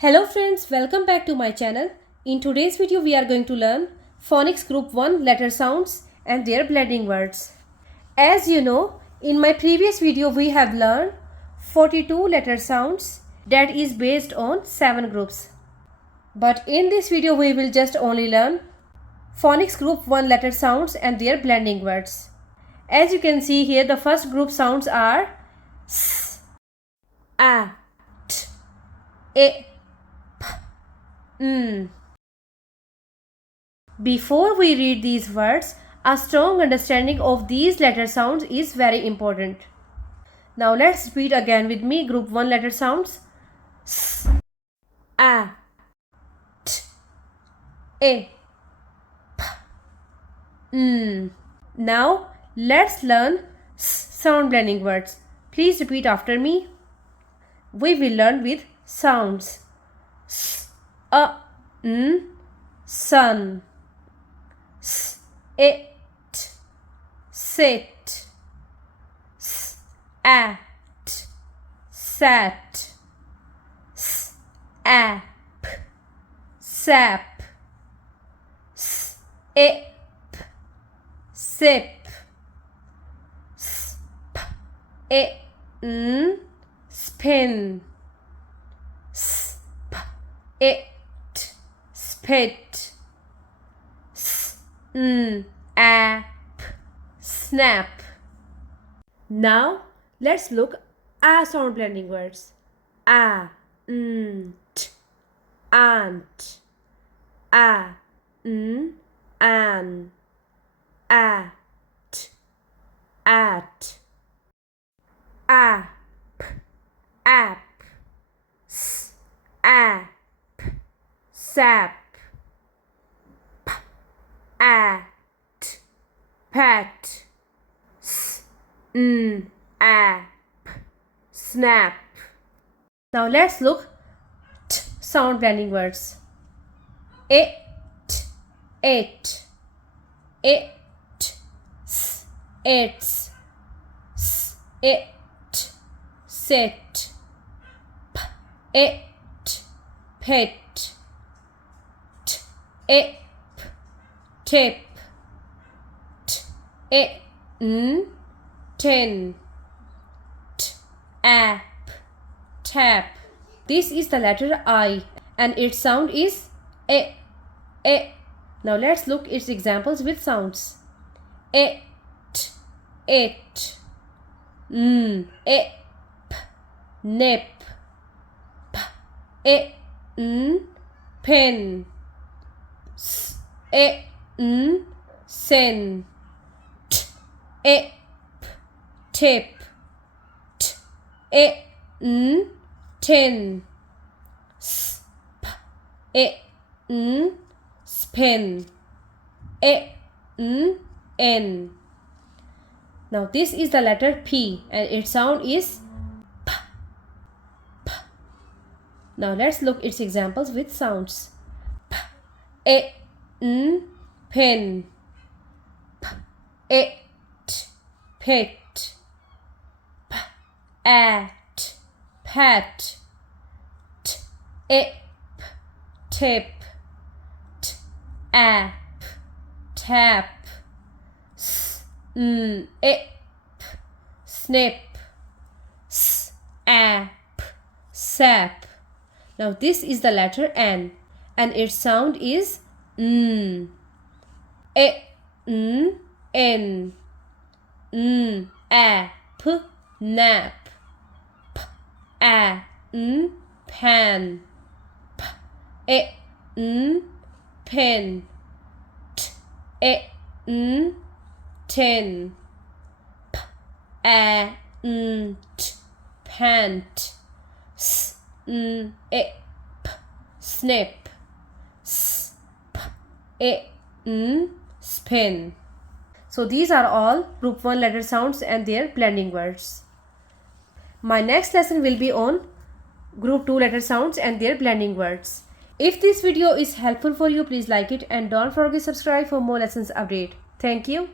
Hello friends, welcome back to my channel. In today's video we are going to learn phonics group 1 letter sounds and their blending words. As you know, in my previous video we have learned 42 letter sounds that is based on 7 groups. But in this video we will just only learn phonics group 1 letter sounds and their blending words. As you can see here, the first group sounds are s, a, t, e, Before we read these words, a strong understanding of these letter sounds is very important. Now let's repeat again with me group 1 letter sounds. S, a, t, e, p, Now let's learn sound blending words. Please repeat after me. We will learn with sounds. S, a, sun. S, it, sit. S, at, sat. S, ap, sap. S, ip, sip. S, p, it, spin. S, p, it, spit. S, app, snap. Now let's look at sound blending words. A, t, ant. A, an. At, app, app. S, ap, sap. P, at, pat. S, app, snap. Now let's look t sound blending words. It, it, s, its, s, it, sit. P, it, pit. T, ip, tip. T, it, tin. T, app, tap. This is the letter I and its sound is e. Now let's look its examples with sounds. It, ip, nip. P, it, pin. S, it, sin. T, ip, tip. T, it, tin. S, p, it, spin. It, in. Now this is the letter P and its sound is p, p. Now let's look its examples with sounds. P, it, pin. P, it, pit. P, at, pat. T, ip, tip. T, app, tap. S, ip, snip. S, ap, sap. Now this is the letter N and its sound is It, in. Ap, nap. P, a, pan. P, it, pin. T, it, tin. P, a, t, pant. S, ip, snip. S, p, it, spin. So these are all group 1 letter sounds and their blending words. My next lesson will be on group 2 letter sounds and their blending words. If this video is helpful for you, please like it and don't forget to subscribe for more lessons update. Thank you.